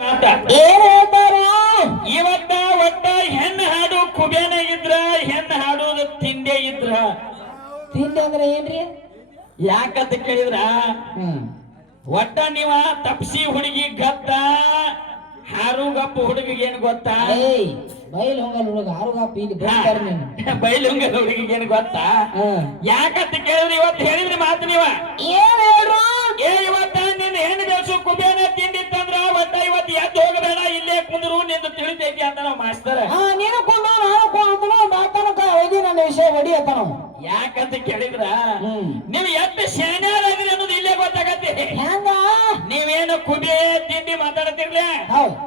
ಏನ್ ಹೇಳ್ತಾರ ಇವತ್ತ ಒಟ್ಟ ಹೆಣ್ಣ ಹಾಡು ಕುಬೇನ ಇದ್ರ ಹೆಣ್ಣ ಹಾಡುದು ತಿಂಡೆ ಇದ್ರ ತಿಂಡಿ ಅಂದ್ರೆ ಏನ್ರಿ ಯಾಕಂತ ಕೇಳಿದ್ರ ಒಟ್ಟ ನೀವ ತಪ್ಸಿ ಹುಡುಗಿ ಗತ್ತ ಹಾರುಗಪ್ಪ ಹುಡುಗಿಗೆ ಏನ್ ಗೊತ್ತಾ ಏಯ್ ಬೈಲ್ ಹೊಂಗಲ್ ಹುಡುಗ ಹಾರುಗಪ್ಪ ಇಲ್ಲಿ ಬರ್ತಾರ ನೀನು ಬೈಲುಂಗದ ಹುಡುಗಿಗೆ ಏನ್ ಗೊತ್ತಾ ಯಾಕಂತ ಕೇಳಿದ್ರಿ ಇವತ್ತು ಹೇಳಿದ್ರಿ ಮಾತು ನೀವ ಏನ್ ಹೇಳ್ರು ಇವತ್ತ ನಿನ್ನ ಹೆಣ್ಣು ಬೆಳೆಸು ಕುಬೇನ ತಿಂಡಿತ್ತಂದ್ರ ಒಟ್ಟ ಇವತ್ತು ಎದ್ದು ಹೋಗಬೇಡ ಇಲ್ಲೇ ಕುಂದ್ರು ನಿಂದು ತಿಳಿತೈತಿ ಅಂತ ನಾವು ಮಾಸ್ತರ ನೀನು ಕೊಂಡು ನಾನು ಕೊಂಡು ಮಾತಾನಕ ಹೋಗಿ ನನ್ನ ವಿಷಯ ಹೊಡಿಯತ್ತ ನಾವು ಯಾಕಂತ ಕೇಳಿದ್ರ ನೀವು ಎಷ್ಟು ಶಾನ್ಯಾರಾಗ್ರಿ ಅನ್ನೋದು ಇಲ್ಲೇ ಗೊತ್ತಾಗತ್ತೆ ಹೆಂಗ ನೀವೇನು ಕುಬೆ ತಿಂಡಿ ಮಾತಾಡ್ತಿರ್ಲಿ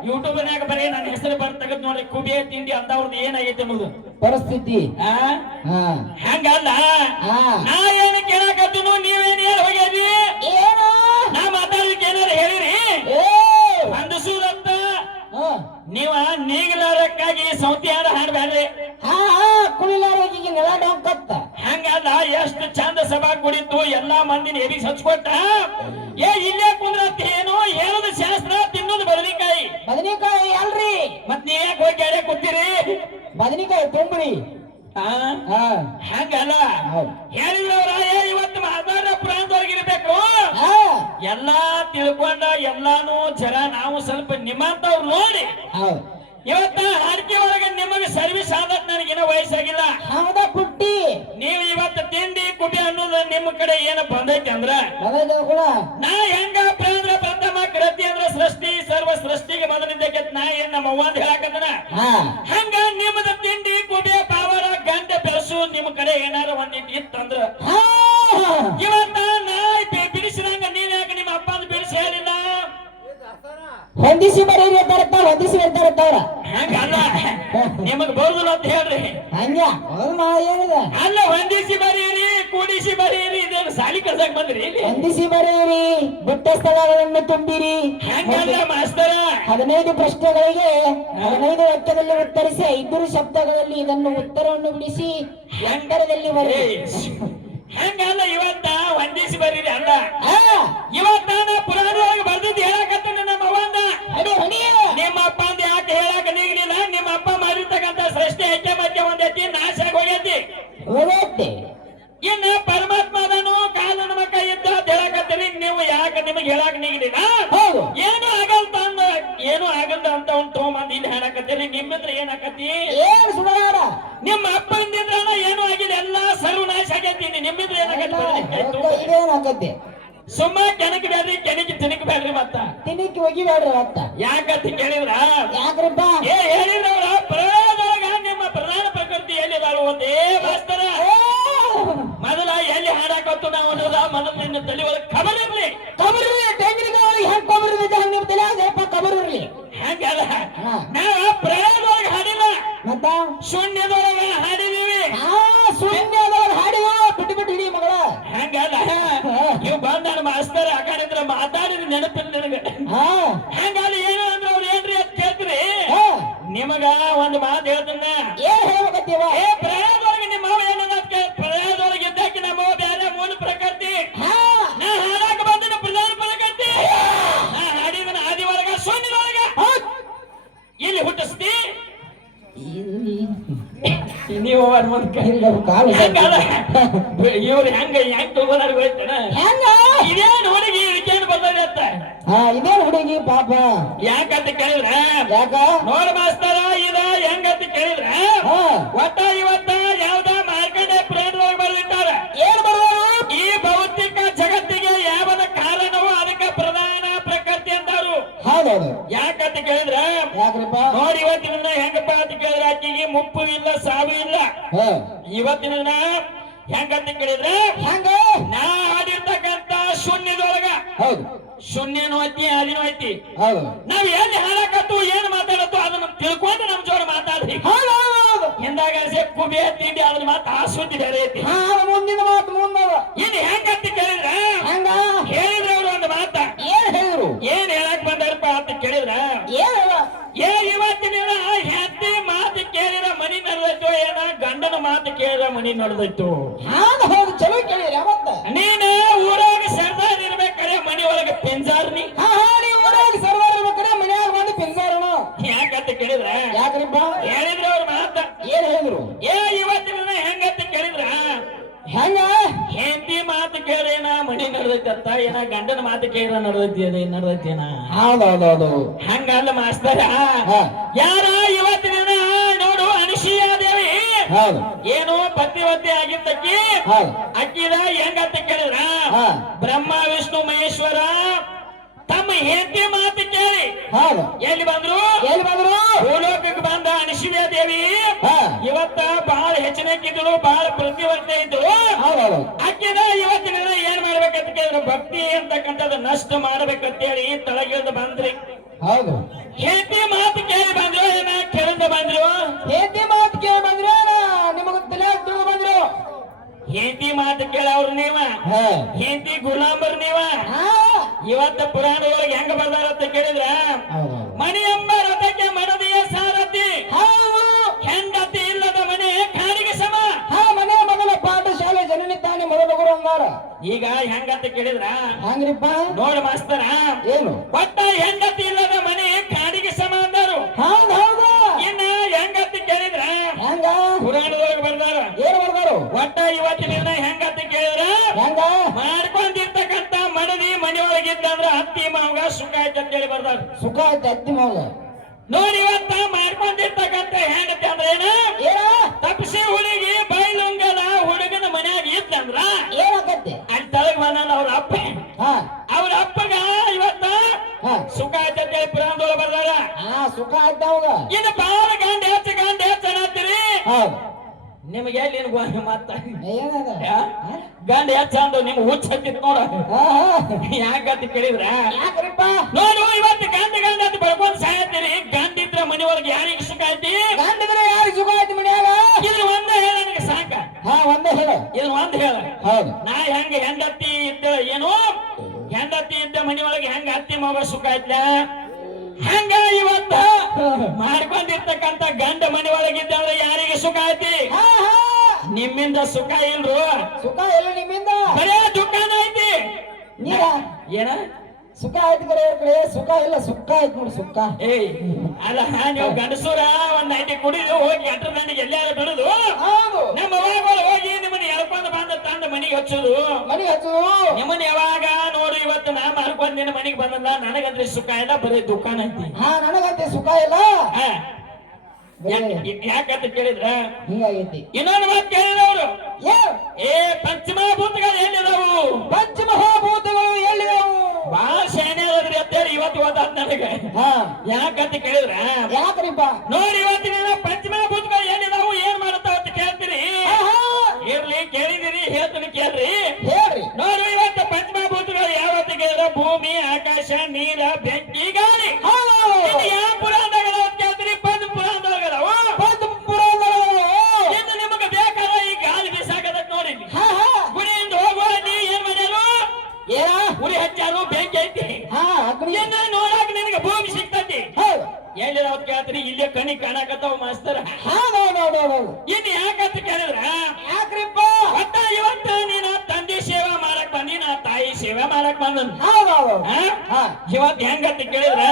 ಯೂಟ್ಯೂಬ್ ನಾಗ ಬರೀ ನನ್ನ ಹೆಸರು ಬರ್ತಗದ್ ನೋಡ್ರಿ ಕುಬೆ ತಿಂಡಿ ಅಂದವ್ರದ್ದು ಏನಾಗೈತೆ ಅನ್ನೋದು ಪರಿಸ್ಥಿತಿ ಹಂಗಲ್ಲ ನಾ ಏನು ಕೇಳಕತ್ತೀನು ನೀವೇನು ಹೇಳಿ ಹೋಗ್ಯಾರಿ ಏನು ನಾ ಮಾತಾಡಲಿಕ್ಕೆ ಏನಾರು ಹೇಳಿರಿ ಅಂದಸೂದಂತ ನೀವ ನೀಗಲಾರಕ್ಕಾಗಿ ಸೌತಿ ಹಾಡು ಹಾಡ್ಬ್ಯಾಡ್ರಿ ಕುಳಿಲಾರೋಗಿಗೆ ನೆಲ ಡೊಂಕತ್ತ ಹಂಗಲ್ಲ ಎಷ್ಟು ಚಂದ ಸಭಾ ಕುಡಿತು ಎಲ್ಲಾ ಮಂದಿನ ಎಬಿಸ್ ಹಚ್ಕೊಟ್ಟ ಇಲ್ಲೇ ಕುಂದ್ರತ್ ಏನು ಹೇಳುದು ಶಾಸ್ತ್ರ ತಿನ್ನೋದು ಬದನೆಕಾಯಿ ಅಲ್ರಿ ಮತ್ ನೀ ಯಾಕೆ ಹೋಗಿ ಅಡೆ ಕೂತೀರಿ ಬದನೆಕಾಯಿ ತುಂಬ್ರಿ ಹಂಗಲ್ಲ ಹೇಳಿದ್ರವ್ರ ಇವತ್ತು ಮಾತಾಡ ಪ್ರಾಂತವ್ರಿಗಿರ್ಬೇಕು ಎಲ್ಲಾ ತಿಳ್ಕೊಂಡ ಎಲ್ಲಾನು ಜರ ನಾವು ಸ್ವಲ್ಪ ನಿಮ್ಮಂತವ್ರು ನೋಡಿ ಇವತ್ತ ಅಡಿಕೆ ಒಳಗೆ ನಿಮಗೆ ಸರ್ವಿಸ್ ಆದತ್ ನನಗೇನೋ ವಯಸ್ಸಾಗಿಲ್ಲ ಹೌದಾ ಪುಟ್ಟಿ ನೀವು ಇವತ್ತು ತಿಂಡಿ ಕುಬಿ ಅನ್ನೋದು ನಿಮ್ಮ ಕಡೆ ಏನ ಬಂದೈತಿ ಅಂದ್ರ ನಾ ಹೆಂಗ ಪ್ರೇಂದ್ರ ಪ್ರಥಮ ಕೃತಿ ಅಂದ್ರ ಸೃಷ್ಟಿ ಸರ್ವ ಸೃಷ್ಟಿಗೆ ಮೊದಲಿದ್ದಕ್ಕೆ ನಾ ಏನ್ ನಮ್ಮ ಅವ್ವಂದ ಹೇಳಕತ್ತನ ಹಂಗ ನಿಮ್ಮದ ತಿಂಡಿ ಕುಬಿ ಪಾವರ ಗಂಟೆ ಬೆಳಸು ನಿಮ್ಮ ಕಡೆ ಏನಾರ ಒಂದಿಟ್ಟು ಇತ್ತಂದ್ರ ಇವತ್ತ ನಾ ಬಿಡಿಸಿದಂಗ ನೀನ್ ಯಾಕೆ ನಿಮ್ಮ ಅಪ್ಪಂದ ಬಿಡಿಸಿ ಹೇಳಿಲ್ಲ ಹೊಂದಿಸಿ ಬರೀರಿ ಹೊಂದಿಸಿ ಇರ್ತಾರ ಹಂಗಲ್ಲ ನಿಮಗ್ ಬರುದಿಲ್ಲ ಅಂತ ಹೇಳ್ರಿ ಹಂಗ ಅಲ್ಲ ಹೊಂದಿಸಿ ಬರೀರಿ ಕೂಡಿಸಿ ಬರೀರಿ ಇದೇನು ಸಾಲಿ ಕಲ್ಸಕ್ ಬಂದ್ರಿ ಹೊಂದಿಸಿ ಬರೀರಿ ಬಿಟ್ಟ ಸ್ಥಳಗಳನ್ನು ತುಂಬಿರಿ ಹಂಗಲ್ಲ ಮಾಸ್ತರ 15 ಪ್ರಶ್ನೆಗಳಿಗೆ 15 ವಾಕ್ಯದಲ್ಲಿ ಉತ್ತರಿಸಿ 5 ಶಬ್ದಗಳಲ್ಲಿ ಇದನ್ನು ಉತ್ತರವನ್ನು ಬಿಡಿಸಿ ನಂತರದಲ್ಲಿ ಬರೀರಿ ಹಂಗಲ್ಲ ಇವತ್ತ ಹೊಂದಿಸಿ ಬರೀರಿ ಅಲ್ಲ ಇವತ್ತ ನಾ ಪುರಾಣದೊಳಗೆ ಬರ್ದಿದ್ದು ಹೇಳಕತ್ತ ನಮ್ಮ ಅವ್ವಂದ ನಿಮ್ಮ ಅಪ್ಪ ಅಂದ ಯಾಕೆ ಹೇಳಕ ನೀಗಲಿಲ್ಲ ನಿಮ್ಮ ಅಪ್ಪ ಮಾಡಿರ್ತಕ್ಕಂಥ ಸೃಷ್ಟಿ ಐಕ್ಯ ಮಧ್ಯ ಒಂದೈತಿ ನಾಶ ಹೋಗೈತಿ ಇನ್ನು ಪರಮಾತ್ಮ ಅದನ್ನು ಕಾಲ ನಮ್ಮ ಕೈ ಇದ್ದ ಹೇಳಕತ್ತೀರಿ ನೀವು ಯಾಕೆ ನಿಮಗೆ ಹೇಳಕ ನೀಗಲಿಲ್ಲ ಏನು ಆಗಲ್ತ ಅಂದ ಏನು ಆಗಲ್ದ ಅಂತ ಒಂದು ತಗೊಂಬಂದ್ ಇಲ್ಲಿ ಹೇಳಕತ್ತೀರಿ ನಿಮ್ಮಿಂದ್ರ ಏನಾಕತಿ ನಿಮ್ಮ ಅಪ್ಪ ಅಂದಿದ್ರ ಏನು ಆಗಿಲ್ಲ ಎಲ್ಲಾ ಸರ್ವನಾಶ ಆಗೈತಿ ನಿಮ್ಮಿಂದ್ರ ಏನಾಗತ್ತೆ ಸುಮ್ಮ ಕೆಣಕಿ ಬೇಡ್ರಿ ಕೆಣಕಿ ತಿನಕ್ ಬೇಡ್ರಿ ಮತ್ತ ತಿನಕಿ ಒಗಿಬೇಡ್ರಿ ಮತ್ತ ಯಾಕಂತ ಕೇಳಿದ್ರ ಯಾಕ್ರಪ್ಪ ಹೇಳಿದ್ರವ್ರ ಪ್ರಯೋಗದೊಳಗ ನಿಮ್ಮ ಪ್ರಧಾನ ಪ್ರಕೃತಿ ಎಲ್ಲಿದಾಳು ಒಂದೇ ಮಾಸ್ತರ ಮೊದಲ ಎಲ್ಲಿ ಹಾಡಾಕತ್ತು ನಾವು ಅನ್ನೋದ ಮೊದಲು ನಿನ್ನ ತಲೆ ಒಳಗೆ ಖಬರ್ ಇರ್ಲಿ ಟೆಂಗ್ರಿಗಳಿಗೆ ಹೆಂಗ್ ಖಬರ್ ಇದೆ ನಿಮ್ಮ ತಲೆ ಸ್ವಲ್ಪ ಖಬರ್ ಇರ್ಲಿ ಹಂಗಲ್ಲ ನಾವ ಪ್ರಯೋಗದೊಳಗೆ ಹಾಡಿಲ್ಲ ಮತ್ತ ಶೂನ್ಯದೊಳಗ ಹಾಡಿದೀವಿ ಶೂನ್ಯದೊಳಗೆ ಹಾಡಿವ ಬಿಟ್ಟು ಬಿಟ್ಟು ಹಿಡಿ ಮಗಳ ಹಂಗಲ್ಲ ನೀವು ಬಂದ ಮಾಸ್ತರ್ ಆಕಾರಿದ್ರ ಮಾತಾಡಿದ ನೆನಪಿಲ್ಲ ನನಗೆ ಹಂಗಲ್ಲ ಏನು ಅಂದ್ರೆ ಅವ್ರು ಏನ್ರಿ ಅಂತ ಕೇಳ್ತೀರಿ ನಿಮಗ ಒಂದು ಮಾತು ಹೇಳ್ತನ್ನ ಏನ್ ಹೇಳ್ಬೇಕತ್ತೀವ ಪ್ರಯಾಣದೊಳಗೆ ನಿಮ್ಮ ಮಾವ ಏನ ಪ್ರಯಾಣದೊಳಗೆ ಇದ್ದಾಕಿ ನಮ್ಮ ಬೇರೆ ಮೂಲ ಪ್ರಕೃತಿ ನಾ ಹಾಡಾಕ ಬಂದಿನ ಪ್ರಧಾನ ಪ್ರಕೃತಿ ನಾ ಹಾಡಿದನ ಆದಿ ಒಳಗ ಶೂನ್ಯದೊಳಗ ಇಲ್ಲಿ ಹುಟ್ಟಿಸ್ತಿ ನೀವು ಇವ್ರು ಹೆಂಗ್ ತಗೋದಾರ ಇದೇನು ಹುಡುಗಿ ಇದಕ್ಕೇನು ಬಂದದ ಅಂತ ಇದೇನು ಹುಡುಗಿ ಪಾಪ ಯಾಕಂತ ಕೇಳಿದ್ರ ಯಾಕ ನೋಡ ಮಾಸ್ತರ ಇದ ಹೆಂಗಂತ ಕೇಳಿದ್ರ ಒಟ್ಟ ಇವತ್ತ ಯಾವ್ದ ಮಾರ್ಕಂಡೆ ಪ್ರೇರಣೆ ಬರ್ದಿಟ್ಟಾರ ಏನ್ ಬರೋದು ಈ ಭೌತಿಕ ಜಗತ್ತಿಗೆ ಯಾವದ ಕಾರಣವೋ ಅದಕ್ಕೆ ಪ್ರಧಾನ ಪ್ರಕೃತಿ ಅಂತಾರು ಹೌದೌದು ಯಾಕಂತ ಕೇಳಿದ್ರ ಯಾಕ್ರಪ್ಪ ನೋಡಿ ಇವತ್ತಿನ ಹೆಂಗಪ್ಪ ಅಂತ ಕೇಳಿದ್ರ ಆಕೆಗೆ ಮುಪ್ಪು ಇಲ್ಲ ಸಾವು ಇಲ್ಲ ಇವತ್ತಿನ ಹೆಂಗಂತ ಕೇಳಿದ್ರೆ ಹೆಂಗ ನಾ ಹಾಡಿರ್ತಕ್ಕಂತ ಶೂನ್ಯದೊಳಗ ಹೌದು ಶೂನ್ಯನೂ ಐತಿ ಆದಿನೂ ಐತಿ ಹೌದು ನಾವ್ ಎಲ್ಲಿ ಹಾಡಕತ್ತು ಏನ್ ಮಾತಾಡತ್ತು ಅದನ್ನ ತಿಳ್ಕೊಂಡು ನಮ್ ಜೋರ ಮಾತಾಡ್ರಿ ಹಿಂದಾಗ ಕುಬೆ ತಿಂಡಿ ಅದನ್ನ ಮಾತು ಆ ಸುದ್ದಿ ಬೇರೆ ಐತಿ ಮುಂದಿನ ಮಾತು ಮುಂದದ ಇನ್ ಹೆಂಗಂತ ಕೇಳಿದ್ರ ಹಂಗ ಹೇಳಿದ್ರ ಅವ್ರು ಒಂದು ಮಾತ ಏನ್ ಹೇಳಿದ್ರು ಏನ್ ಹೇಳಕ್ ಬಂದಾರಪ್ಪ ಅಂತ ಕೇಳಿದ್ರ ಇವತ್ತಿನ ಹೆತ್ತಿ ಮಾತು ಕೇಳಿರ ಮನಿ ನಡೆದೈತೋ ಏನ ಗಂಡನ ಮಾತು ಕೇಳಿರ ಮನಿ ನಡೆದೈತು ಹೌದು ಚಲೋ ಕೇಳಿರಿ ಅವತ್ತ ನೀನು ಊರಾಗ ಸರ್ದಾರ್ ಇರ್ಬೇಕಾರೆ ಮನಿ ಒಳಗೆ ಪೆಂಜಾರ್ನಿ ಊರಾಗ ಸರ್ದಾರ್ ಇರ್ಬೇಕಾರೆ ಮನ್ಯಾಗ ಹೇಳಿದ್ರು ಅವ್ರ ಮಾತ ಏನ್ ಹೇಳಿದ್ರು? ಇವತ್ತಿನ ಹೆಂಗಂತ ಕೇಳಿದ್ರ ಹೆಂಗ ಹೆಂಡತಿ ಮಾತು ಕೇಳೇನ ಮನಿ ನಡೆದೈತಿ ಅತ್ತ ಏನ ಗಂಡನ ಮಾತು ಕೇಳಿದ್ರ ನಡೆದೈತಿ ಏನ ಹೌದೌದೌದು ಹಂಗಲ್ಲ ಮಾಸ್ತರ ಯಾರ ಇವತ್ತಿನ ನೋಡು ಅನುಸೂಯಾದೇವಿ ಹೌದು ಏನು ಪತಿವತಿ ಆಗಿದ್ದಕ್ಕಿ ಅಕ್ಕಿದ ಹೆಂಗಂತ ಕೇಳಿದ್ರ ಬ್ರಹ್ಮ ವಿಷ್ಣು ಮಹೇಶ್ವರ ತಮ್ಮ ಹೆಂಡತಿ ಮಾತು ಕೇಳಿ ಹೌದು ಎಲ್ಲಿ ಬಂದ್ರು ಭೂಲೋಕಕ್ಕೆ ಬಂದ ಅನುಸೂಯಾದೇವಿ ಇವತ್ತ ಬಹಳ ಹೆಚ್ಚಿನಕ್ಕಿದ್ರು ಬಹಳ ಪ್ರತಿವರ್ತೆ ಇದ್ರು ಅಕ್ಕಿದ ಇವತ್ತಿನ ಏನ್ ಮಾಡ್ಬೇಕಂತ ಕೇಳಿದ್ರು ಭಕ್ತಿ ಅಂತಕ್ಕಂಥದ್ದು ನಷ್ಟ ಮಾಡ್ಬೇಕಂತೇಳಿ ತಳಗಿಳಿದು ಬಂದ್ರಿ ಹೌದು ಹೆಂಡತಿ ಮಾತು ಕೇಳಿ ಬಂದ್ರು ಏನ ಕೇಳಿದ ಬಂದ್ರು ಹೆಂಡತಿ ಮಾತು ಕೇಳಿ ಬಂದ್ರು ನಿಮಗ ತಲೆ ಬಂದ್ರು ಹೆಂಡತಿ ಮಾತು ಕೇಳವ್ರು ನೀವ ಹೆಂಡತಿ ಗುಲಾಮರ್ ನೀವ ಇವತ್ತ ಪುರಾಣದೊಳಗೆ ಹೆಂಗ ಬರ್ದಾರಂತ ಕೇಳಿದ್ರ ಮಣಿ ಎಂಬ ರಥಕ್ಕೆ ಮನದಿಯ ಸಾರಥಿ ಹೆಂಡತಿ ಇಲ್ಲದ ಮನೆ ಕಾಡಿಗೆ ಸಮ ಮನೆ ಮೊದಲ ಪಾಠಶಾಲೆ ಜನನಿ ತಾನೆ ಮೊದಲ ಗುರು ಅಂದಾರ. ಈಗ ಹೆಂಗಂತ ಕೇಳಿದ್ರ ಹಂಗ್ರಿಪ್ಪ ನೋಡ ಮಾಸ್ತರ ಏನು ಒಟ್ಟ ಹೆಂಡತಿ ಇಲ್ಲದ ಮನೆ ಕಾಡಿಗೆ ಸಮ ಅಂದಾರು. ಹೌದು ಇನ್ನ ಹೆಂಗಂತ ಕೇಳಿದ್ರ ಹೆಂಗ ಪುರಾಣದೊಳಗೆ ಬರ್ದಾರ ಏನ್ ಬರ್ದಾರು ಒಟ್ಟ ಇವತ್ತಿನ ಹೆಂಗಂತ ಕೇಳಿದ್ರ ಹೆಂಗ ಮಾಡ್ಕೊಂಡಿರ್ತಕ್ಕಂತ ಮನದಿ ಮನೆಯೊಳಗಿದ್ದಂದ್ರ ಅತ್ತಿ ಮಾವಗ ಸುಖ ಆಯ್ತು ಅಂತೇಳಿ ಬರ್ದಾರ. ಸುಖ ಆಯ್ತು ಅತ್ತಿ ಮಾವಗ ನೋಡಿ ಇವತ್ತ ಮಾಡ್ಕೊಂಡಿರ್ತಕ್ಕಂತ ಹೆಂಡತಿ ಅಂದ್ರೆ ಏನ ತಪ್ಸಿ ಹುಡುಗಿ ಬೈಲುಂಗದ ಹುಡುಗನ ಮನ್ಯಾಗ ಇದ್ದಂದ್ರ ಏನಾಗತ್ತೆ ಅಲ್ಲಿ ತಳಗ್ ಬಂದ ಅವ್ರ ಅಪ್ಪಗ ಇವತ್ತ ಸುಖ ಆಯ್ತು ಅಂತೇಳಿ ಪುರಾಣದೊಳಗೆ ಬರ್ದಾರ. ಸುಖ ಆಯ್ತು ಅವಾಗ ಇನ್ನು ಬಾಳ ಗಂಡ ಹೆಚ್ಚ ಅನ್ನತ್ತೀರಿ ನಿಮ್ಗೆ ಎಲ್ಲಿ ಮತ್ತ ಗಂಡ ಹೆಚ್ಚ ಅಂದು ನಿಮ್ ಹುಚ್ಚ ಹತ್ತಿತ್ ನೋಡ ಯಾಕಂತ ಕೇಳಿದ್ರ ನೋಡು ಇವತ್ತು ಗಂಡ ಅಂತ ಬರ್ಕೊಂಡ್ ಸಾಯತ್ತೀರಿ. ಗಂಡ ಇದ್ರ ಮನಿ ಒಳಗೆ ಯಾರಿಗೆ ಸುಖ ಐತಿ ಗಂಡಿದ್ರೆ ಯಾರಿಗೆ ಸುಖ ಆಯ್ತು ಮನ್ಯಾಗ ಇದ್ರ ಒಂದ ಹೇಳ ನನಗೆ ಸಾಕ ಒಂದೇ ಹೇಳ ಇದನ್ನ ಒಂದ್ ಹೇಳ ಹೌದು ನಾ ಹೆಂಗ ಹೆಂಡತಿ ಇದ್ದ ಏನು ಹೆಂಡತಿ ಇದ್ದ ಮನಿ ಒಳಗೆ ಹೆಂಗ ಅತ್ತಿ ಮಗ ಸುಖ ಆಯ್ತ ಹಂಗ ಇವತ್ತ ಮಾಡ್ಕೊಂಡಿರ್ತಕ್ಕಂತ ಗಂಡ ಮನಿ ಒಳಗಿದ್ದಂದ್ರೆ ಯಾರಿಗೆ ಸುಖ ಐತಿ ನಿಮ್ಮಿಂದ ಸುಖ ಇಲ್ರು ಸುಖ ಇಲ್ಲ ನಿಮ್ಮಿಂದ ಬರೇ ದುಃಖನ ಐತಿ ಏನ ಸುಖ ಆಯ್ತು ಕಡೆ ಕಡೆ ಸುಖ ಇಲ್ಲ ಸುಖ ಆಯ್ತು ನೋಡಿ ಸುಖ ಅಲ್ಲ ನೀವು ಗಂಡಸೂರ ಒಂದ್ ನೈಟಿ ಕುಡಿದು ಹೋಗಿ ಅಟ್ರ ಮನೆಗೆ ಎಲ್ಲಾರು ಬಿಡುದು ನಮ್ಮ ಅವಾಗಳು ಹೋಗಿ ನಿಮ್ಮನ್ನ ಎಳ್ಕೊಂಡು ಬಂದ ತಂದ ಮನೆಗೆ ಹಚ್ಚುದು ನಿಮ್ಮನ್ನ ಯಾವಾಗ ನೋಡು ಇವತ್ತು ನಾ ಮಾಡ್ಕೊಂಡು ನಿನ್ನ ಮನೆಗೆ ಬಂದಲ್ಲ ನನಗಂದ್ರೆ ಸುಖ ಇಲ್ಲ ಬರೀ ದುಃಖನ ಐತಿ ನನಗಂತೆ ಸುಖ ಇಲ್ಲ ಯಾಕಂತ ಕೇಳಿದ್ರ ಹಿಂಗಾಗೈತಿ. ಇನ್ನೊಂದು ಮಾತು ಕೇಳಿದವರು ಪಂಚಮಹಾಭೂತಗಳು ಎಲ್ಲಿದಾವು ಪಂಚಮಹಾಭೂತಗಳು ಎಲ್ಲಿದಾವು ಬಹಳ ಶಾನೆ ಅದ್ರಿ ಅಂತೇಳಿ ಇವತ್ತು ಓದಾದ್ ನನಗೆ ಯಾಕಂತ ಕೇಳಿದ್ರ ಯಾಕ್ರಿಪ್ಪ ನೋಡಿ ಇವತ್ತಿನ ಪಂಚಮಹಾಭೂತಗಳು ಎಲ್ಲಿದಾವು ಏನ್ ಮಾಡ್ತಾವ ಅಂತ ಕೇಳ್ತೀರಿ ಇರ್ಲಿ ಕೇಳಿದಿರಿ ಹೇಳ್ತೀನಿ ಕೇಳ್ರಿ ಹೇಳ್ರಿ. ನೋಡಿ ಇವತ್ತು ಪಂಚಮಹಾಭೂತಗಳು ಯಾವತ್ತು ಕೇಳಿದ್ರ ಭೂಮಿ ಆಕಾಶ ನೀರ ಬೆಂಕಿ ಗಾಳಿ ಯಾವ ಪುರಾಣಗಳ ಕೇಳ್ತೀರಿ ಪಂಚ ಪುರಾಣದೊಳಗದಾವ ಇನ್ನು ನಿಮಗೆ ಬೇಕಾದ ಈ ಗಾಳಿ ಬಿಸಾಕದ ನೋಡಿ ಗುಡಿಯಿಂದ ಹೋಗುವ ನೀ ಏನ್ ಮಾಡ್ಯಾರು ಉರಿ ಹಚ್ಚಾರು ಬೆಂಕಿ ಐತಿ ನೋಡಾಕ ನಿನಗೆ ಭೂಮಿ ಸಿಗ್ತತಿ ಎಲ್ಲಿ ನಾವು ಕೇಳ್ತೀರಿ ಇಲ್ಲೇ ಕಣಿ ಕಾಣಕತ್ತಾವ ಮಾಸ್ತರ ಇನ್ನು ಯಾಕಂತ ಕೇಳಿದ್ರ ಯಾಕ್ರಿಪ್ಪ ಒಟ್ಟ ಇವತ್ತ ನೀನ ತಂದೆ ಸೇವೆ ಮಾಡಕ್ ಬಂದಿ ನಾ ತಾಯಿ ಸೇವೆ ಮಾಡಕ್ ಬಂದನ್ ಇವತ್ ಹೆಂಗಂತ ಕೇಳಿದ್ರ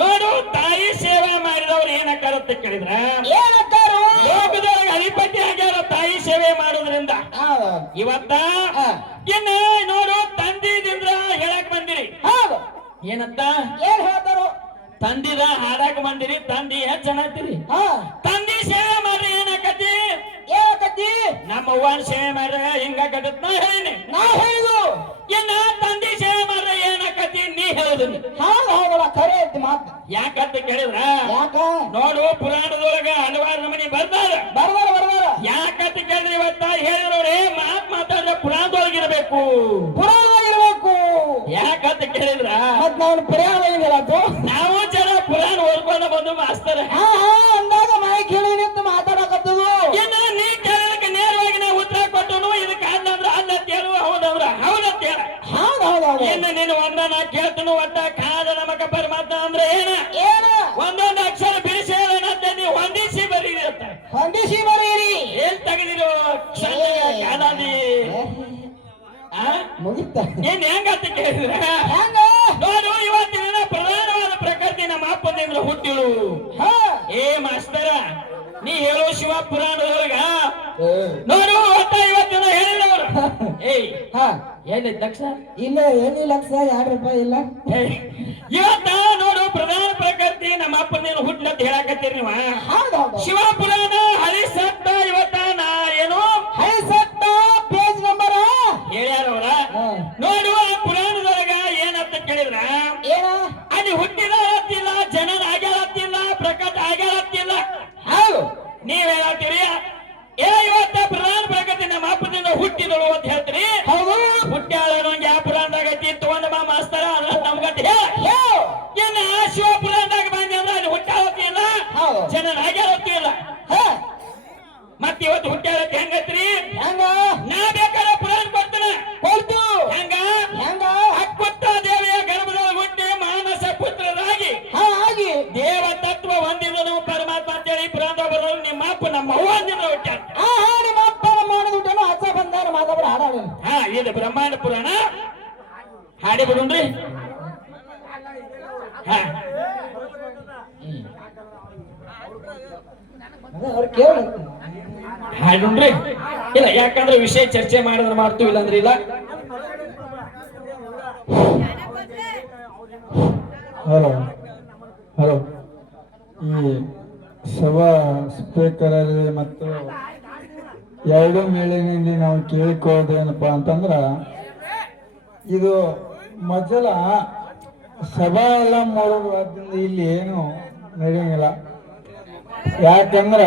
ನೋಡು ತಾಯಿ ಸೇವೆ ಮಾಡಿದವ್ರು ಏನಕ್ಕಾರತ್ತ ಕೇಳಿದ್ರ ಲೋಕದೊಳಗೆ ಅಧಿಪತಿ ಆಗ್ಯಾರ ತಾಯಿ ಸೇವೆ ಮಾಡೋದ್ರಿಂದ ಇವತ್ತ ಇನ್ನ ನೋಡು ತಂದಿದಿಂದ ಹೇಳಕ್ ಬಂದಿರಿ ಏನಂತ ಏನ್ ಹೇಳ್ತಾರೋ ತಂದಿದ ಹಾಡಕ್ ಬಂದಿರಿ ತಂದಿ ಚೆನ್ನಾಗ್ತೀರಿ ತಂದಿ ಸೇವೆ ಮಾಡ್ರಿ ಏನಾಕತಿ ನಮ್ಮ ಅವ್ವನ ಸೇವೆ ಮಾಡ್ರ ಹಿಂಗಾಕತ್ ನಾ ಹೇಳಿನಿ ಇನ್ನ ತಂದಿ ಸೇವೆ ಮಾಡ್ರ ಏನಾಕತಿ ನೀ ಹೇಳುದು ಖರೆ ಐತಿ ಮಾತು ಯಾಕಂತ ಕೇಳಿದ್ರ ಯಾಕ ನೋಡು ಪುರಾಣದೊಳಗ ಹಲವಾರು ನಮನಿ ಬರ್ತಾರ ಯಾಕಂತ ಕೇಳಿದ್ರೆ ಇವತ್ತ ಹೇಳಿದ್ರವ್ರೆ ಮಾತಾಡಿದ್ರೆ ಪುರಾಣದೊಳಗಿರ್ಬೇಕು ಯಾಕಂತ ಕೇಳಿದ್ರ ನಾನು ಪುರಾಣ ನಾವು ಜನ ಪುರಾಣ ಓದ್ಕೊಂಡ ಬಂದು ಮಾಸ್ತರ ಅಂದಾಗ ಮಾಯ ಕೇಳಿ ನಿಂತು ಮಾತಾಡಕತ್ತದು ಇನ್ನ ನೀ ಕೇಳೋದಕ್ಕೆ ನೇರವಾಗಿ ನಾವು ಉತ್ತರ ಕೊಟ್ಟು ಇದಕ್ಕೆ ಅಲ್ಲಂದ್ರ ಅಲ್ಲ ತೇರು ಹೌದಂದ್ರ ಹೌದಂತ ಹೇಳ ಇನ್ನು ನೀನು ಒಂದ ನಾ ಕೇಳ್ತನು ಒಟ್ಟ ಕಾದ ನಮಕ ಪರಮಾತ್ಮ ಅಂದ್ರೆ ಏನ ಒಂದೊಂದು ಅಕ್ಷರ ಬಿಡಿಸಿ ಹೇಳನಂತ ನೀವು ಹೊಂದಿಸಿ ಬರೀರಿ ಅಂತ ಹೊಂದಿಸಿ ಬರೀರಿ ಏನ್ ತೆಗೆದಿರೋ ಕಾದಾದಿ ಮುಗಿತ ಏನ್ ಹೆಂಗಂತ ಕೇಳಿದ್ರ ನೋಡು ಇವತ್ತಿನ ಪ್ರಧಾನವಾದ ಪ್ರಕೃತಿ ನಮ್ಮ ಅಪ್ಪನಿಂದ ಹುಟ್ಟಿಳು ಮಾಸ್ತರ ಪುರಾಣದೊಳಗ ನೋಡು ಒಟ್ಟ ಇವತ್ತಿನ ಹೇಳಿದವರು ಏಯ್ ಹಾ ಏನಿದ್ ಲಕ್ಷ ಇಲ್ಲ ಏನಿಲ್ಲ ಲಕ್ಷ 2 ರೂಪಾಯಿ ಇಲ್ಲ. ಇವತ್ತ ನೋಡು ಪ್ರಧಾನ ಪ್ರಕೃತಿ ನಮ್ಮ ಅಪ್ಪ ನೀನು ಹುಟ್ಟಲಂತ ಹೇಳಕತ್ತೀರಿ ನೀವ. ಹೌದೌದು ಶಿವ ಪುರಾಣ ಹಳಿ ಸತ್ತ ಇವತ್ತ ನಾ ಏನು ಹೈ ಸತ್ತ ಪೇಜ್ ನಂಬರ್ ಹೇಳ್ಯಾರವ್ರ. ನೋಡು ಆ ಪುರಾಣದೊಳಗ ಏನಂತ ಕೇಳಿದ್ರ ಏನ ಅಲ್ಲಿ ಹುಟ್ಟಿದ ಹತ್ತಿಲ್ಲ, ಜನನ ಆಗ್ಯಾಳತ್ತಿಲ್ಲ, ಪ್ರಕಟ ಆಗ್ಯಾಳತ್ತಿಲ್ಲ. ಹೌದು ನೀವ್ ಹೇಳತ್ತೀರಿ ಇವತ್ತ ಪ್ರಧಾನ ಪ್ರಕೃತಿ ನಮ್ಮ ಅಪ್ಪದಿಂದ ಹುಟ್ಟಿದಳು ಅಂತ ಹೇಳ್ತೀರಿ. ಹೌದು ಹುಟ್ಟ್ಯಾಳ ನಂಗೆ ಯಾವ ಪುರಾಣದಾಗ ಐತಿ ತಗೊಂಡ ಬಾ ಮಾಸ್ತರ ಅದ್ರ ನಮ್ಗಂತ ಇನ್ನ ಶಿವ ಪುರಾಣದಾಗ ಬಂದಿ ಅಂದ್ರೆ ಅಲ್ಲಿ ಹುಟ್ಟಾಳತ್ತಿ ಇಲ್ಲ, ಹೌದು ಜನನ ಆಗ್ಯಾಳತ್ತಿ ಇಲ್ಲ. ಮತ್ ಇವತ್ತು ಹುಟ್ಟ್ಯಾಳತ್ತಿ ಹೆಂಗತ್ರಿ? ಹೆಂಗ ನಾ ಬೇಕಾದ್ರೆ ಪುರಾಣ ಕೊಡ್ತೇನೆ. ಕೊಡ್ತು ಹೆಂಗ ಹೆಂಗ ಅಕ್ಕುತ್ತ ದೇವಿಯ ಗರ್ಭದೊಳಗೆ ಹುಟ್ಟಿ ಮಾನಸ ಪುತ್ರರಾಗಿ ಆಗಿ ದೇವ ತತ್ವ ಹೊಂದಿದನು ಪರಮಾತ್ಮ ಅಂತೇಳಿ ಪುರಾಣ ಬರೋದು ನಿಮ್ಮ ಅಪ್ಪ ನಮ್ಮ ಅವ್ವ ಅಂದಿದ್ರು ಹುಟ್ಟ್ಯಾಳ. ನಿಮ್ಮ ಅಪ್ಪನ ಮಾಡೋದುಟನು ಅಚ್ಚ ಬಂದಾರ ಮಾತಾಡ ಹಾಡಾಡ. ಇದು ಬ್ರಹ್ಮಾಂಡ ಪುರಾಣ ಹಾಡಿ ಬಿಡುನ್ರಿ. ಅವ್ರು ಕೇಳ ಹಾಡುನ್ರಿ. ಇಲ್ಲ ಯಾಕಂದ್ರೆ ವಿಷಯ ಚರ್ಚೆ ಮಾಡಿದ್ರೆ ಮಾಡ್ತೀವಿ, ಇಲ್ಲಾಂದ್ರೆ ಇಲ್ಲ. ಹಲೋ ಹಲೋ ಈ ಸಭಾ ಸ್ಪೀಕರ್ ಮತ್ತು ಎರಡು ಮೇಳಿನಲ್ಲಿ ನಾವು ಕೇಳಿಕೊಳ್ಳೋದೇನಪ್ಪ ಅಂತಂದ್ರ ಇದು ಮೊದಲ ಸಭಾ ಎಲ್ಲ ಮಾಡೋದ್ರಿಂದ ಇಲ್ಲಿ ಏನು ನಡೆಯಂಗಿಲ್ಲ. ಯಾಕಂದ್ರ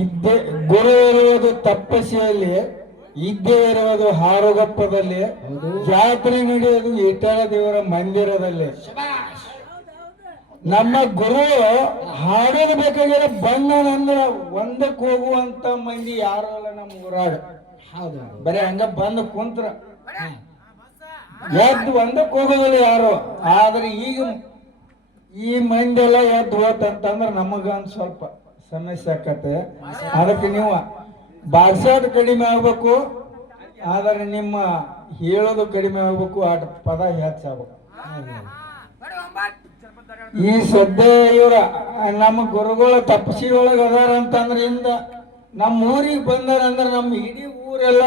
ಇದ್ದೇ ಗುರು ಇರುವುದು ತಪಸ್ಸೆಯಲ್ಲಿ, ಇದ್ದೇ ಇರುವುದು ಹಾರುಗಪ್ಪದಲ್ಲಿ, ಜಾತ್ರೆ ನಡೆಯೋದು ಇಟಳ ದೇವರ ಮಂದಿರದಲ್ಲಿ. ನಮ್ಮ ಗುರು ಹಾಡೋದು ಬೇಕಾಗಿರೋ ಬಂದನಂದ್ರ ಒಂದಕ್ಕೆ ಹೋಗುವಂತ ಮಂದಿ ಯಾರು ಅಲ್ಲ ನಮ್ಮ ಊರಾಗ. ಹೌದು ಬರೀ ಹಂಗ ಬಂದು ಕುಂತ್ರ ಎದ್ದು ಒಂದಕ್ಕೆ ಹೋಗೋದಿಲ್ಲ ಯಾರು. ಆದ್ರೆ ಈಗ ಈ ಮಂದಿ ಎಲ್ಲ ಎದ್ದು ಹೋತಂತಂದ್ರ ನಮಗ ಒಂದ್ ಸ್ವಲ್ಪ ಸಮಸ್ಯೆ ಆಕತ್ತೆ. ಅದಕ್ಕೆ ನೀವು ಬಾರ್ಸಾಟ ಕಡಿಮೆ ಆಗ್ಬೇಕು, ಆದ್ರೆ ನಿಮ್ಮ ಹೇಳೋದು ಕಡಿಮೆ ಆಗ್ಬೇಕು, ಆಟ ಪದ ಹೆಚ್ಚಾಗಬೇಕು. ಈ ಸದ್ಯ ಇವ್ರ ನಮ್ಮ ಗುರುಗಳ ತಪಸಿ ಒಳಗ ಅದಾರ ಅಂತಂದ್ರ ಇಂದ ನಮ್ಮ ಊರಿಗೆ ಬಂದಾರಂದ್ರ ನಮ್ಮ ಇಡೀ ಊರೆಲ್ಲ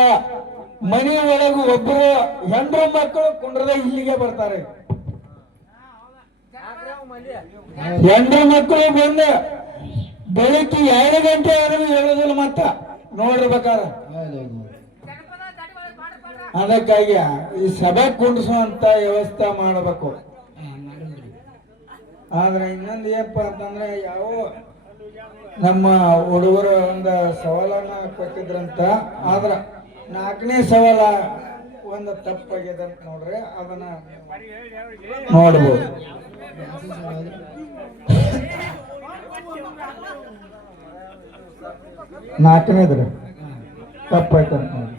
ಮನಿ ಒಳಗ ಒಬ್ರು ಹೆಂಡ್ರು ಮಕ್ಕಳು ಕುಂಡ್ರದ ಇಲ್ಲಿಗೆ ಬರ್ತಾರೆ. ಹೆಂಡ್ರು ಮಕ್ಕಳು ಬಂದ ಬೆಳಿಗ್ಗೆ 2 ಗಂಟೆ ಆದ್ರೂ ಹೇಳೋದಿಲ್ಲ ಮತ್ತ ನೋಡಿರ್ಬೇಕಾರ. ಅದಕ್ಕಾಗಿ ಈ ಸಭೆ ಕುಂಡಿಸುವಂತ ವ್ಯವಸ್ಥೆ ಮಾಡಬೇಕು. ಆದ್ರೆ ಇನ್ನೊಂದು ಏನಪ್ಪ ಅಂತಂದ್ರೆ ಯಾವ ನಮ್ಮ ಹುಡುಗರು ಒಂದು ಸವಾಲನ್ನ ಕೊಟ್ಟಿದ್ರಂತ, ಆದ್ರ 4ನೇ ಸವಾಲ ಒಂದು ತಪ್ಪಾಗಿದೆ ಅಂತ ನೋಡ್ರಿ, ಅದನ್ನ ನೋಡ್ಬೋದು. 4ನೇದ್ರಿ ತಪ್ಪಾಯ್ತಂತ ನೋಡ್ರಿ.